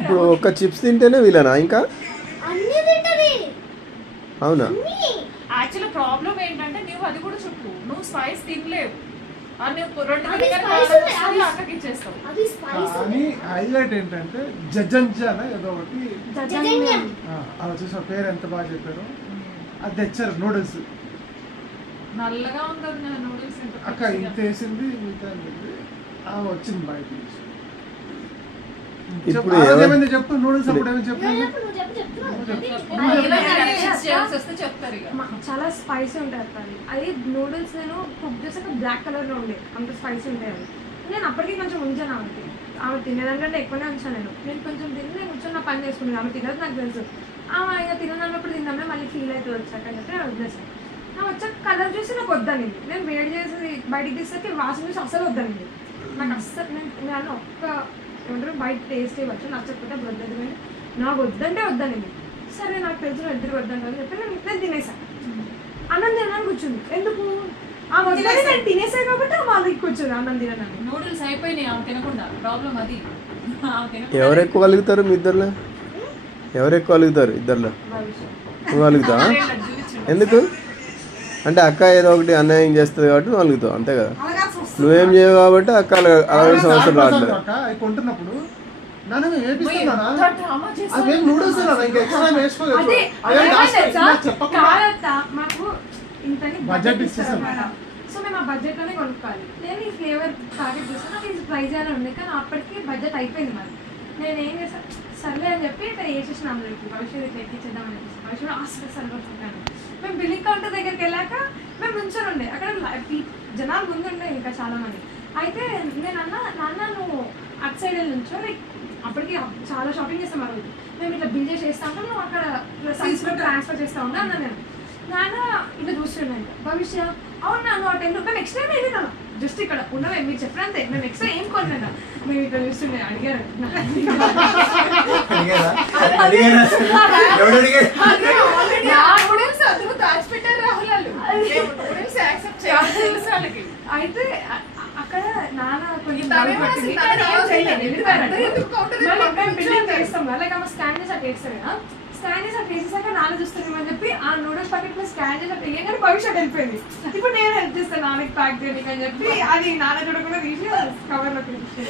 ఇప్పుడు ఒక చిప్స్ తింటేనే వీళ్ళనా ఇంకా అవునా? యాక్చువల్లీ ప్రాబ్లం ఏంటంటే నువ్వు అది కూడా చెప్పు, నువ్వు స్పైస్ తినలేవు అని కానీ హైలైట్ ఏంటంటే జజంజాన ఏదో ఒకటి అలా చూసిన పేరు ఎంత బాగా చెప్పారు. అది తెచ్చారు నూడిల్స్, నల్లగా ఉంటుంది నూడిల్స్. అక్క ఇంత వేసింది మిగతా వచ్చింది బయట. చెప్పు నూడిల్స్ అప్పుడు ఏమైనా చెప్పు. చాలా స్పైసీ ఉంటాయి అది నూడిల్స్. నేను కుక్ చేసాక బ్లాక్ కలర్ లో ఉండే అంత స్పైసీ ఉంటాయి అవి. నేను అప్పటికి కొంచెం ఉంచాను ఆమె తినేదానికంటే ఎక్కువనే ఉంచాను. నేను కొంచెం తిని నేను కూర్చొని నా పని చేసుకున్నాను. ఆమె తినదు నాకు తెలుసు. ఆమె ఇక తిననప్పుడు తిందామే మళ్ళీ ఫీల్ అవుతుంది వచ్చాక అని చెప్పి నేను వదిలేసాను. నాకు వచ్చాక కలర్ చూసి నాకు వద్దనింది. నేను వేడి చేసి బయటికి తీసేకి వాసన చూసి అసలు వద్దనింది నాకు. అస్సలు నేను ఒక్క ఏమంటారు బయట టేస్ట్ ఇవ్వచ్చు నచ్చకపోతే వద్దది నాకు వద్దంటే వద్దనింది. సరే నాకు తెలుసు ఇద్దరు వద్దంటారు అని చెప్పి నేను తినేసాను. అన్నం తినడానికి కూర్చుంది. ఎందుకు ఆ వద్దని నేను తినేసాను కాబట్టి మా దగ్గర కూర్చుంది అన్నం తినడానికి. నూడిల్స్ అయిపోయినాయి ఆమె తినకుండా. ప్రాబ్లం అది. ఎవరు ఎక్కువ కలుగుతారు మీ ఇద్దరులో? ఎవరు ఎక్కువ కలుగుతారు ఇద్దరులో? నువ్వు కలుగుతావా? ఎందుకు అంటే అక్క ఏదో ఒకటి అన్యాయం చేస్తుంది కాబట్టి నువ్వు కలుగుతావు అంతే కదా. నువ్వేం చేయవు కాబట్టి అక్క అలా సంవత్సరం రావట్లేదు. కొంటున్నప్పుడు సో మేము ఆ బడ్జెట్ లోనే కొనుక్కోవాలి. నేను ఈ ఫ్లేవర్ ప్యాకెట్ చూసాను, నాకు ఇది ట్రై చేయాలని ఉంది. కానీ అప్పటికి బడ్జెట్ అయిపోయింది మరి. నేను ఏం చేసాను సర్లే అని చెప్పి ఇట్లా వేసేసిన అందరికి భవిష్యత్తు ఇట్లా ఎక్కించేద్దామని చెప్పేసి భవిష్యత్తు ఆస్తి సరిపోతున్నాను. మేము బిల్లింగ్ కౌంటర్ దగ్గరికి వెళ్ళాక మేము నుంచొని ఉండే అక్కడ జనాలు ముందుండే ఇంకా చాలా మంది. అయితే నేను నాన్న నువ్వు అటు సైడ్ వెళ్ళి నుంచో లైక్ అప్పటికి చాలా షాపింగ్ చేస్తాం ఆ రోజు. మేము ఇట్లా బిల్ చేసి వేస్తా ఉంటాం, నువ్వు అక్కడ ట్రాన్స్ఫర్ చేస్తా ఉంటా అన్నా. నేను నాన్న ఇట్లా చూస్తున్నాను భవిష్య అవునా నువ్వు ఆ టైంలో మేము ఎక్స్ట్రా వెళ్ళినాను జస్ట్ ఇక్కడ ఉన్నవే మీరు చెప్పినంతే. మేము ఎక్స్ట్రా ఏం కొన్నాను మేము ఇక్కడ చూస్తుండే అడిగారు. అయితే అక్కడ నాన్న కొంచెం బిల్డింగ్ చేస్తాం కదా లైక్ ఆమె స్కాన్ చేసి అట్లా వేస్తాం కదా. స్కాన్ చేసి అట్లా వేసేసాక నాన్న చూస్తున్నామని చెప్పి ఆ నూడిల్స్ ప్యాకెట్ మీద స్కాన్ చేసి అట్లా వేయగానే భవిష్యత్తు వెళ్ళిపోయింది. ఇప్పుడు నేను హెల్ప్ చేస్తాను నాన్నకి ప్యాక్ చేయడానికి అని చెప్పి అది నాన్న చూడకుండా తీసి కవర్లో తీసి